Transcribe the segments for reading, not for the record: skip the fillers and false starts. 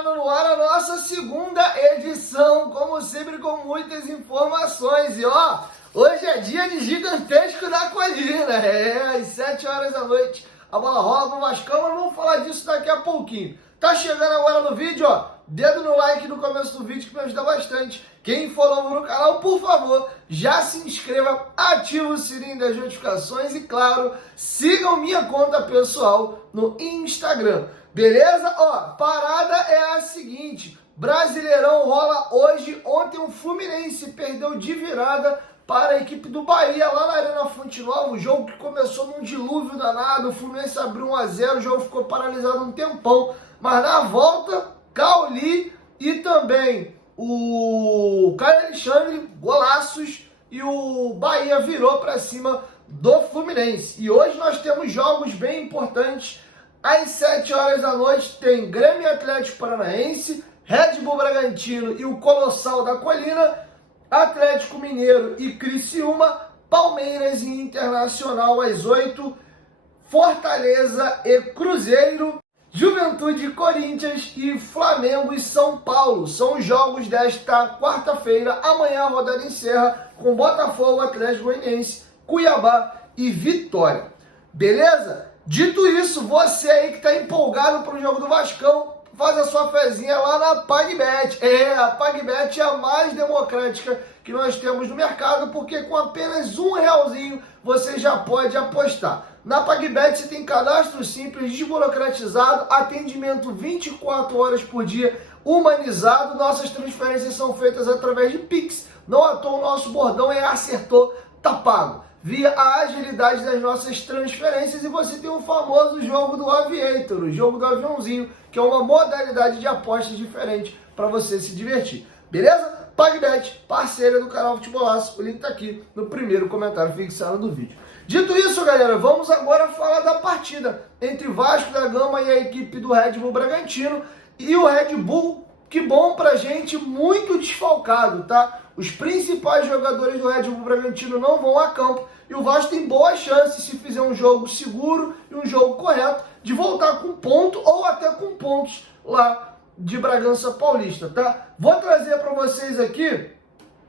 entrando no ar a nossa segunda edição, como sempre com muitas informações. E ó, hoje é dia de gigantesco da colina, às 7 horas da noite a bola rola no Vascão, mas vamos falar disso daqui a pouquinho. Tá chegando agora no vídeo, ó, dedo no like no começo do vídeo que me ajuda bastante. Quem for novo no canal, por favor, já se inscreva, ativa o sininho das notificações e, claro, sigam minha conta pessoal no Instagram. Beleza? Ó, parada é a seguinte, Brasileirão rola hoje. Ontem o Fluminense perdeu de virada para a equipe do Bahia, lá na Arena Fonte Nova, um jogo que começou num dilúvio danado, o Fluminense abriu 1-0, o jogo ficou paralisado um tempão, mas na volta, Cauli e também o Caio Alexandre, golaços, e o Bahia virou para cima do Fluminense. E hoje nós temos jogos bem importantes. Às 7 horas da noite tem Grêmio e Atlético Paranaense, Red Bull Bragantino e o Colossal da Colina, Atlético Mineiro e Criciúma, Palmeiras e Internacional às 8, Fortaleza e Cruzeiro, Juventude e Corinthians e Flamengo e São Paulo. São os jogos desta quarta-feira. Amanhã a rodada encerra com Botafogo, Atlético Goianiense, Cuiabá e Vitória. Beleza? Dito isso, você aí que está empolgado para o jogo do Vascão, faz a sua fezinha lá na PagBet. A PagBet é a mais democrática que nós temos no mercado, porque com apenas R$1 você já pode apostar. Na PagBet você tem cadastro simples, desburocratizado, atendimento 24 horas por dia, humanizado. Nossas transferências são feitas através de Pix. Não à toa o nosso bordão é acertou, tá pago. Via a agilidade das nossas transferências, e você tem o famoso jogo do Aviator, o jogo do aviãozinho, que é uma modalidade de apostas diferente para você se divertir. Beleza? PagBet, parceira do canal Futebolaço, o link tá aqui no primeiro comentário fixado do vídeo. Dito isso, galera, vamos agora falar da partida entre Vasco da Gama e a equipe do Red Bull Bragantino. E o Red Bull, que bom pra gente, muito desfalcado, tá? Os principais jogadores do Red Bull Bragantino não vão a campo e o Vasco tem boas chances, se fizer um jogo seguro e um jogo correto, de voltar com ponto ou até com pontos lá de Bragança Paulista, tá? Vou trazer para vocês aqui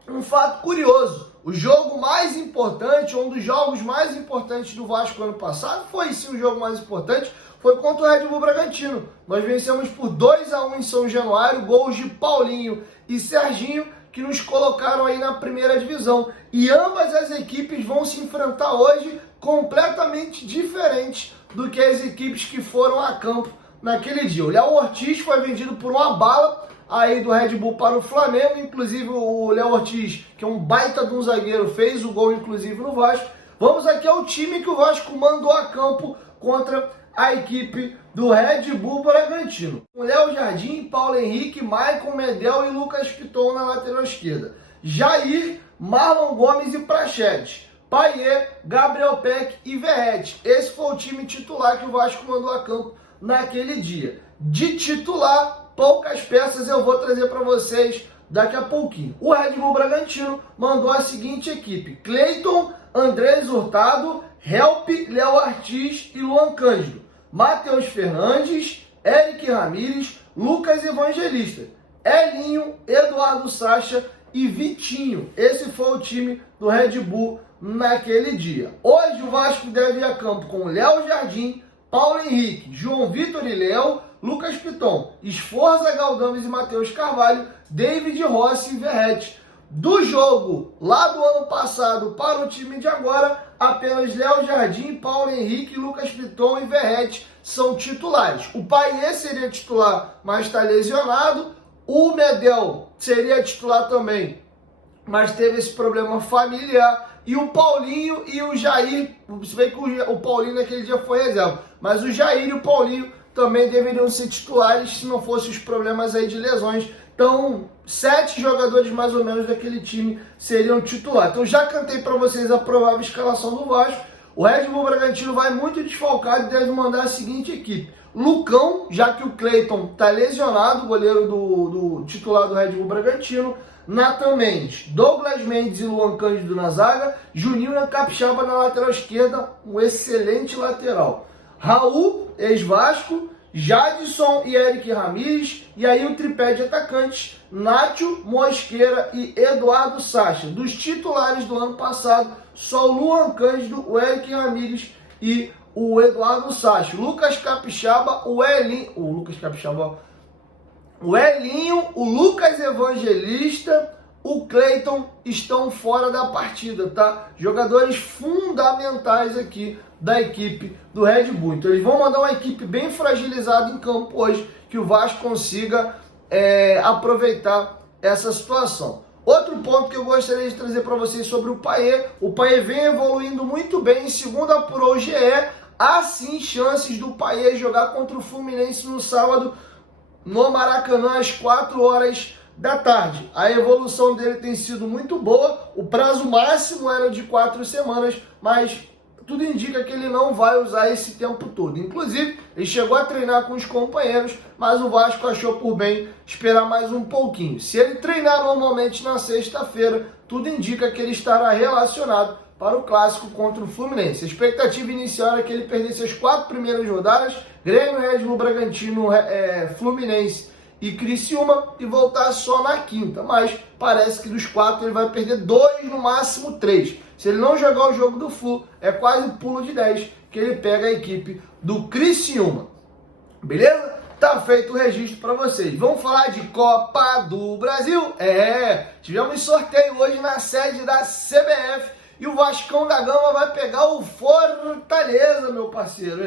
um fato curioso. O jogo mais importante, um dos jogos mais importantes do Vasco ano passado, foi sim o jogo mais importante, foi contra o Red Bull Bragantino. Nós vencemos por 2-1 em São Januário, gols de Paulinho e Serginho, que nos colocaram aí na primeira divisão. E ambas as equipes vão se enfrentar hoje completamente diferentes do que as equipes que foram a campo naquele dia. O Léo Ortiz foi vendido por uma bala aí do Red Bull para o Flamengo. Inclusive o Léo Ortiz, que é um baita de um zagueiro, fez o gol inclusive no Vasco. Vamos aqui ao time que o Vasco mandou a campo contra a equipe do Red Bull Bragantino. O Léo Jardim, Paulo Henrique, Maicon, Medel e Lucas Piton na lateral esquerda. Jair, Marlon Gomes e Prachedes. Payet, Gabriel Peck e Verratti. Esse foi o time titular que o Vasco mandou a campo naquele dia. De titular, poucas peças eu vou trazer para vocês daqui a pouquinho. O Red Bull Bragantino mandou a seguinte equipe: Cleiton, Andrés Hurtado, Help, Léo Ortiz e Luan Cândido. Matheus Fernandes, Eric Ramírez, Lucas Evangelista, Elinho, Eduardo Sacha e Vitinho. Esse foi o time do Red Bull naquele dia. Hoje o Vasco deve ir a campo com Léo Jardim, Paulo Henrique, João Vitor e Léo, Lucas Piton, Esforza, Galdames e Matheus Carvalho, David Rossi e Verratti. Do jogo lá do ano passado para o time de agora, apenas Léo Jardim, Paulo Henrique, Lucas Piton e Verratti são titulares. O Payet seria titular, mas está lesionado. O Medel seria titular também, mas teve esse problema familiar. E o Paulinho e o Jair, você vê que o Paulinho naquele dia foi reserva, mas o Jair e o Paulinho também deveriam ser titulares se não fossem os problemas aí de lesões. Então, 7 jogadores mais ou menos daquele time seriam titulares. Então, já cantei para vocês a provável escalação do Vasco. O Red Bull Bragantino vai muito desfalcado e deve mandar a seguinte equipe: Lucão, já que o Cleiton está lesionado, goleiro do titular do Red Bull Bragantino. Nathan Mendes, Douglas Mendes e Luan Cândido na zaga. Juninho Capixaba na lateral esquerda, um excelente lateral. Raul, ex-Vasco, Jadson e Eric Ramírez, e aí o tripé de atacantes, Nacho, Mosquera e Eduardo Sacha. Dos titulares do ano passado, só o Luan Cândido, o Eric Ramírez e o Eduardo Sacha. Lucas Capixaba, o Elinho, o Lucas Evangelista, o Cleiton estão fora da partida, tá? Jogadores fundamentais aqui da equipe do Red Bull. Então eles vão mandar uma equipe bem fragilizada em campo hoje, que o Vasco consiga aproveitar essa situação. Outro ponto que eu gostaria de trazer para vocês sobre o Payet. O Payet vem evoluindo muito bem, segundo apurou o GE. Há sim chances do Payet jogar contra o Fluminense no sábado, no Maracanã, às 4 horas da tarde. A evolução dele tem sido muito boa. O prazo máximo era de 4 semanas, mas tudo indica que ele não vai usar esse tempo todo. Inclusive, ele chegou a treinar com os companheiros, mas o Vasco achou por bem esperar mais um pouquinho. Se ele treinar normalmente na sexta-feira, tudo indica que ele estará relacionado para o clássico contra o Fluminense. A expectativa inicial era que ele perdesse as 4 primeiras rodadas, Grêmio, Red Bull, Bragantino, Fluminense e Criciúma, e voltar só na quinta. Mas parece que dos 4 ele vai perder 2, no máximo 3. Se ele não jogar o jogo do Flu, é quase pulo de 10 que ele pega a equipe do Criciúma. Beleza? Tá feito o registro para vocês. Vamos falar de Copa do Brasil? Tivemos sorteio hoje na sede da CBF e o Vascão da Gama vai pegar o Fortaleza, meu parceiro.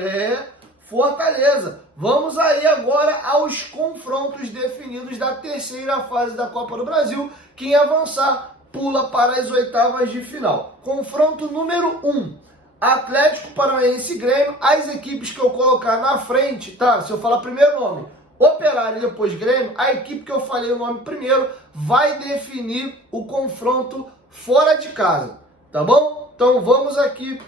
Fortaleza. Vamos aí agora aos confrontos definidos da terceira fase da Copa do Brasil. Quem avançar pula para as oitavas de final. Confronto número 1. Atlético Paranaense e Grêmio. As equipes que eu colocar na frente, tá? Se eu falar primeiro nome, Operário e depois Grêmio, a equipe que eu falei o nome primeiro vai definir o confronto fora de casa, tá bom? Então vamos aqui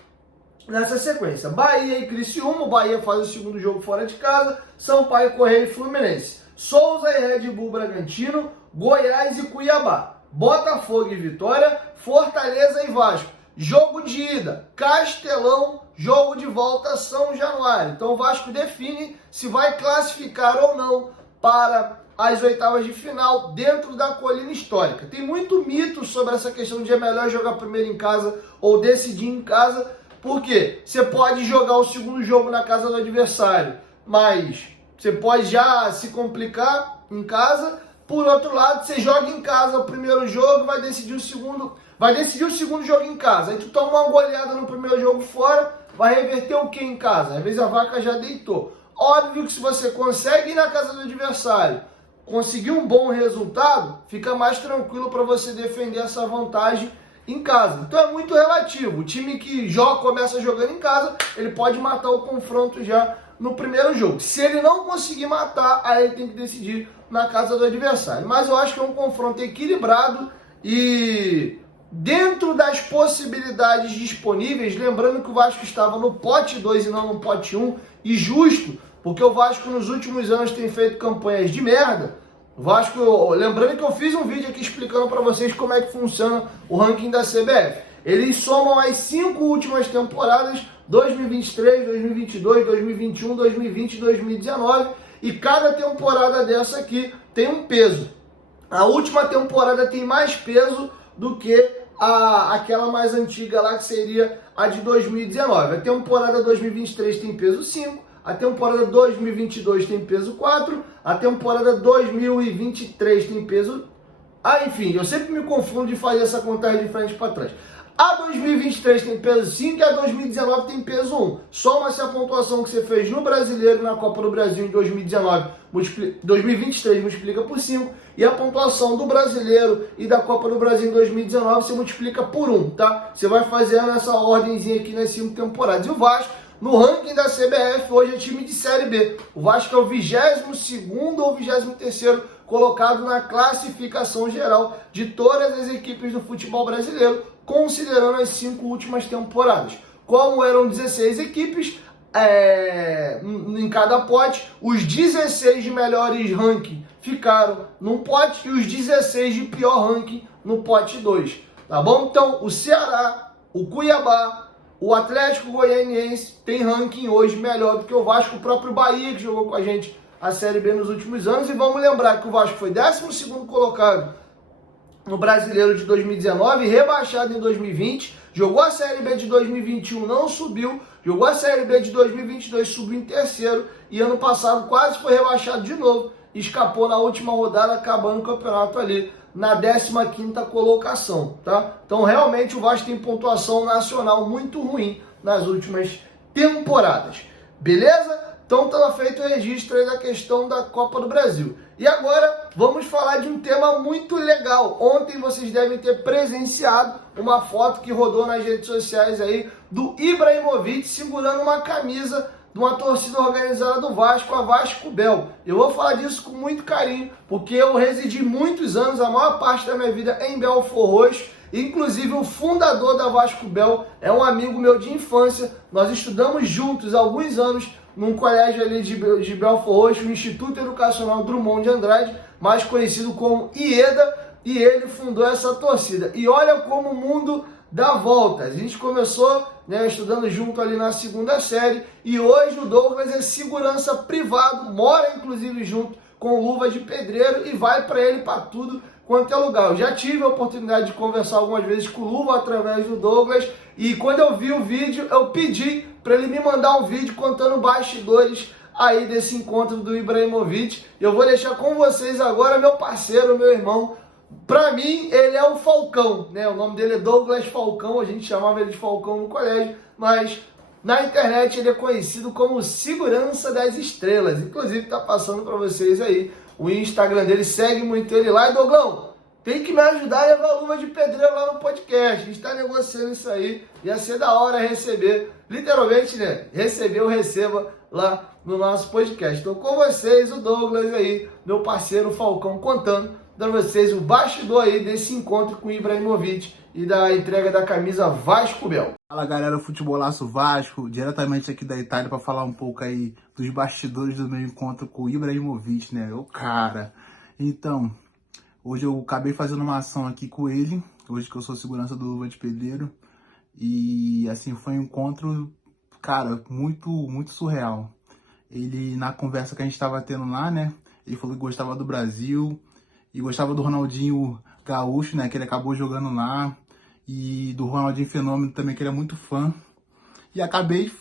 nessa sequência. Bahia e Criciúma. O Bahia faz o segundo jogo fora de casa. Sampaio Correia e Fluminense. Souza e Red Bull Bragantino. Goiás e Cuiabá. Botafogo e Vitória. Fortaleza e Vasco. Jogo de ida, Castelão. Jogo de volta, São Januário. Então o Vasco define se vai classificar ou não para as oitavas de final dentro da colina histórica. Tem muito mito sobre essa questão de é melhor jogar primeiro em casa ou decidir em casa, porque você pode jogar o segundo jogo na casa do adversário, mas você pode já se complicar em casa. Por outro lado, você joga em casa o primeiro jogo, vai decidir o segundo jogo em casa. Aí tu toma uma goleada no primeiro jogo fora, vai reverter o que em casa? Às vezes a vaca já deitou. Óbvio que se você consegue ir na casa do adversário, conseguir um bom resultado, fica mais tranquilo para você defender essa vantagem em casa. Então é muito relativo. O time que começa jogando em casa, ele pode matar o confronto já no primeiro jogo. Se ele não conseguir matar, aí ele tem que decidir na casa do adversário. Mas eu acho que é um confronto equilibrado e dentro das possibilidades disponíveis, lembrando que o Vasco estava no pote 2 e não no pote 1, e justo, porque o Vasco nos últimos anos tem feito campanhas de merda. O Vasco, lembrando que eu fiz um vídeo aqui explicando para vocês como é que funciona o ranking da CBF. Eles somam as 5 últimas temporadas, 2023, 2022, 2021, 2020 e 2019, e cada temporada dessa aqui tem um peso. A última temporada tem mais peso do que aquela mais antiga lá, que seria a de 2019. A temporada 2023 tem peso 5, a temporada 2022 tem peso 4, a temporada 2023 tem peso... enfim, eu sempre me confundo de fazer essa contagem de frente para trás. A 2023 tem peso 5 e a 2019 tem peso 1. Soma-se a pontuação que você fez no Brasileiro na Copa do Brasil em 2019, 2023 multiplica por 5, e a pontuação do Brasileiro e da Copa do Brasil em 2019 você multiplica por 1, tá? Você vai fazer nessa ordemzinha aqui nas 5 temporadas. E o Vasco, no ranking da CBF, hoje é time de Série B. O Vasco é o 22º ou 23º colocado na classificação geral de todas as equipes do futebol brasileiro, considerando as 5 últimas temporadas. Como eram 16 equipes em cada pote, os 16 de melhores ranking ficaram num pote e os 16 de pior ranking no pote 2. Tá bom? Então, o Ceará, o Cuiabá, O Atlético Goianiense tem ranking hoje melhor do que o Vasco, o próprio Bahia, que jogou com a gente a Série B nos últimos anos. E vamos lembrar que o Vasco foi 12º colocado no Brasileiro de 2019, rebaixado em 2020, jogou a Série B de 2021, não subiu, jogou a Série B de 2022, subiu em terceiro, e ano passado quase foi rebaixado de novo, escapou na última rodada, acabando o campeonato ali na 15ª colocação, tá? Então realmente o Vasco tem pontuação nacional muito ruim nas últimas temporadas, beleza? Então está feito o registro aí da questão da Copa do Brasil. E agora vamos falar de um tema muito legal. Ontem vocês devem ter presenciado uma foto que rodou nas redes sociais aí do Ibrahimovic segurando uma camisa de uma torcida organizada do Vasco, a Vasco Bel. Eu vou falar disso com muito carinho, porque eu residi muitos anos, a maior parte da minha vida em Belford Roxo. Inclusive o fundador da Vasco Bel é um amigo meu de infância. Nós estudamos juntos há alguns anos num colégio ali de Belford Roxo, o Instituto Educacional Drummond de Andrade, mais conhecido como IEDA, e ele fundou essa torcida. E olha como o mundo dá volta. A gente começou, né, estudando junto ali na 2ª série, e hoje o Douglas é segurança privado, mora inclusive junto com luva de pedreiro e vai para ele para tudo quanto é lugar. Eu já tive a oportunidade de conversar algumas vezes com o Luva através do Douglas, e quando eu vi o vídeo, eu pedi para ele me mandar um vídeo contando bastidores aí desse encontro do Ibrahimovic. Eu vou deixar com vocês agora meu parceiro, meu irmão. Para mim, ele é o Falcão, né? O nome dele é Douglas Falcão, a gente chamava ele de Falcão no colégio, mas na internet ele é conhecido como Segurança das Estrelas. Inclusive tá passando para vocês aí o Instagram dele, segue muito ele lá. E Douglão, tem que me ajudar a levar a luva de pedreiro lá no podcast. A gente tá negociando isso aí. Ia ser da hora receber, literalmente, né? Receber ou receba lá no nosso podcast. Então com vocês, o Douglas aí, meu parceiro Falcão, contando para vocês o bastidor aí desse encontro com o Ibrahimovic e da entrega da camisa Vasco Bel. Fala galera, Futebolaço Vasco, diretamente aqui da Itália para falar um pouco aí dos bastidores do meu encontro com o Ibrahimovic, né? O cara. Então, hoje eu acabei fazendo uma ação aqui com ele, hoje que eu sou segurança do Luva de Pedreiro, e assim, foi um encontro, cara, muito surreal. Ele, na conversa que a gente tava tendo lá, né, ele falou que gostava do Brasil e gostava do Ronaldinho Gaúcho, né, que ele acabou jogando lá, e do Ronaldinho Fenômeno também, que ele é muito fã. E acabei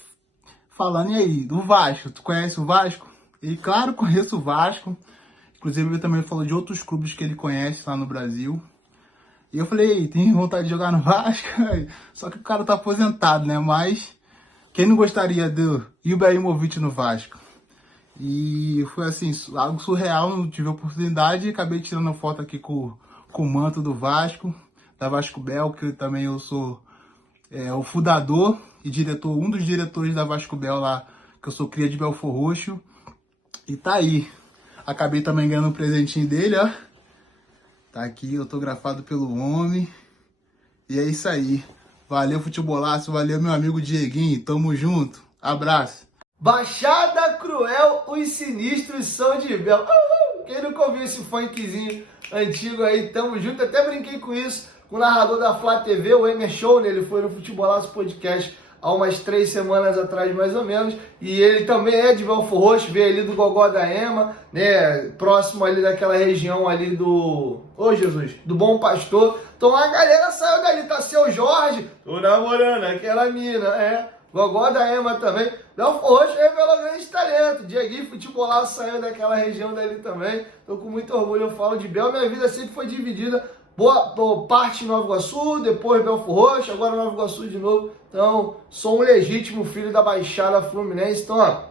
falando, e aí, do Vasco, tu conhece o Vasco? Ele, claro, conheço o Vasco. Inclusive, ele também falou de outros clubes que ele conhece lá no Brasil. E eu falei, tem vontade de jogar no Vasco? Só que o cara tá aposentado, né? Mas quem não gostaria do Ibrahimovic no Vasco? E foi assim, algo surreal, não tive oportunidade e acabei tirando foto aqui com o manto do Vasco, da Vasco Bel, que também eu sou o fundador e diretor, um dos diretores da Vasco Bel lá, que eu sou cria de Belford Roxo. E tá aí. Acabei também ganhando um presentinho dele, ó. Tá aqui, autografado pelo homem. E é isso aí. Valeu, Futebolaço. Valeu, meu amigo Dieguinho. Tamo junto. Abraço. Baixada Cruel, os sinistros são de Bel. Quem nunca ouviu esse funkzinho antigo aí, tamo junto. Até brinquei com isso com o narrador da Flá TV, o Emer Show, né? Ele foi no Futebolaço Podcast há umas 3 semanas atrás, mais ou menos. E ele também é de Belford Roxo, veio ali do Gogó da Ema, né? Próximo ali daquela região ali do... Ô Jesus, do Bom Pastor. Então a galera saiu dali, tá seu Jorge, tô namorando aquela mina, Gogó da Ema também. Belford Roxo revelou grande talento. Dieguinho Futebolaço saiu daquela região dali também. Tô com muito orgulho, eu falo de Bel. Minha vida sempre foi dividida. Boa parte em Nova Iguaçu, depois Belford Roxo, agora Nova Iguaçu de novo. Então, sou um legítimo filho da Baixada Fluminense. Então, ó,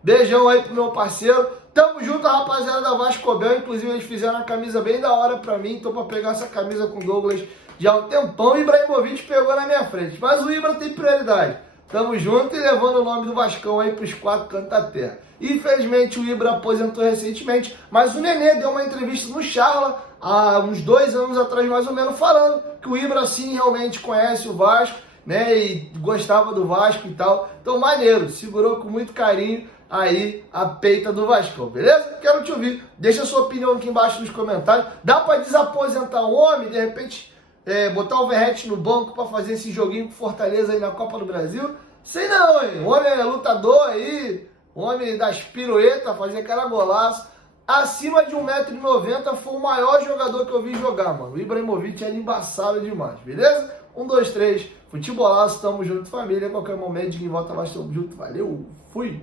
beijão aí pro meu parceiro. Tamo junto, rapaziada da Vasco Bel. Inclusive, eles fizeram uma camisa bem da hora pra mim. Tô pra pegar essa camisa com o Douglas já há um tempão. O Ibrahimovic pegou na minha frente. Mas o Ibra tem prioridade. Tamo junto e levando o nome do Vascão aí pros 4 cantos da terra. Infelizmente, o Ibra aposentou recentemente. Mas o Nenê deu uma entrevista no Charla há uns 2 anos atrás, mais ou menos, falando que o Ibra, sim, realmente conhece o Vasco, né, e gostava do Vasco e tal. Então, maneiro, segurou com muito carinho aí a peita do Vascão, beleza? Quero te ouvir, deixa a sua opinião aqui embaixo nos comentários. Dá pra desaposentar um homem, de repente, botar o Verratti no banco pra fazer esse joguinho com Fortaleza aí na Copa do Brasil. Sei não, hein? O homem é lutador aí, o homem das piruetas, fazer aquela golaço. Acima de 1,90 m foi o maior jogador que eu vi jogar, mano. O Ibrahimovic era embaçado demais, beleza? 1, 2, 3, futebolaço, tamo junto, família. Qualquer momento, de volta mais, tamo junto. Valeu, fui!